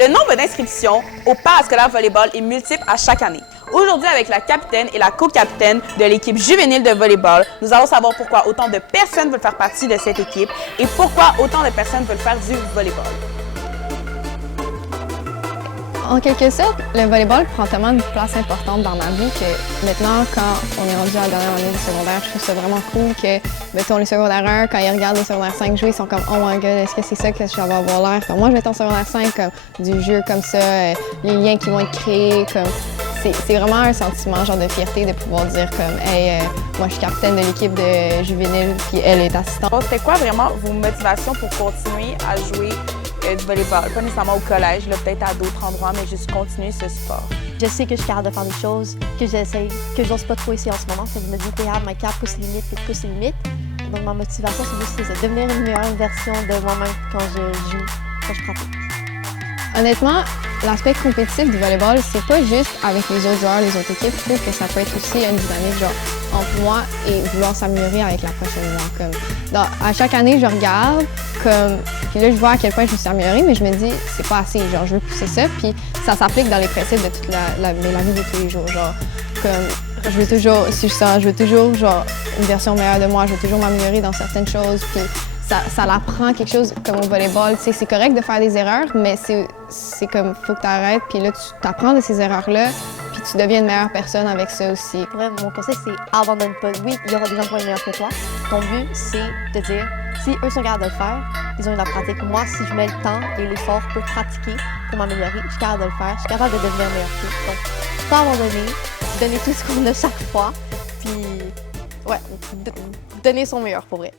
Le nombre d'inscriptions au parascolaire volleyball est multiple à chaque année. Aujourd'hui, avec la capitaine et la co-capitaine de l'équipe juvénile de volleyball, nous allons savoir pourquoi autant de personnes veulent faire partie de cette équipe et pourquoi autant de personnes veulent faire du volleyball. En quelque sorte, le volleyball prend tellement une place importante dans ma vie que maintenant, quand on est rendu à la dernière année du secondaire, je trouve ça vraiment cool que, mettons, les secondaires 1, quand ils regardent les secondaires 5 jouer, ils sont comme « Oh my God, est-ce que c'est ça que je vais avoir l'air? » Comme moi, je vais être en secondaire 5, comme du jeu comme ça, les liens qui vont être créés, comme... C'est vraiment un sentiment genre de fierté de pouvoir dire comme « Hey, moi je suis capitaine de l'équipe de juvénile, puis elle est assistante. » C'était quoi vraiment vos motivations pour continuer à jouer du volleyball? Pas nécessairement au collège, peut-être à d'autres endroits, mais juste continuer ce sport. Je sais que je suis capable de faire des choses que j'essaye, que j'ose pas trop ici en ce moment. Fait que je me dis, regarde, ma carte pousse les limites, puis pousse les limites. Donc ma motivation, c'est juste ça, devenir une meilleure version de moi-même quand je joue, quand je pratique. Honnêtement, l'aspect compétitif du volleyball, c'est pas juste avec les autres joueurs, les autres équipes. Je trouve que ça peut être aussi une dynamique genre entre moi et vouloir s'améliorer avec la prochaine fois. À chaque année, je regarde, puis là, je vois à quel point je me suis améliorée, mais je me dis, c'est pas assez, genre, je veux pousser ça. Puis ça s'applique dans les principes de toute la vie de tous les jours. Genre, je veux toujours, si je sens, je veux toujours, genre, une version meilleure de moi, je veux toujours m'améliorer dans certaines choses. Puis ça l'apprend quelque chose comme au volleyball. Tu sais, c'est correct de faire des erreurs, mais c'est comme, faut que tu arrêtes, puis là, tu apprends de ces erreurs-là, puis tu deviens une meilleure personne avec ça aussi. Pour vrai, mon conseil, c'est abandonne pas. Oui, il y aura des gens qui vont être meilleurs que toi. Ton but, c'est de dire, si eux sont capables de le faire, ils ont eu la pratique. Moi, si je mets le temps et l'effort pour pratiquer, pour m'améliorer, je suis capable de le faire, je suis capable de devenir meilleure qu'eux. Donc, pas abandonner, donner tout ce qu'on a chaque fois, puis, ouais, donner son meilleur pour vrai.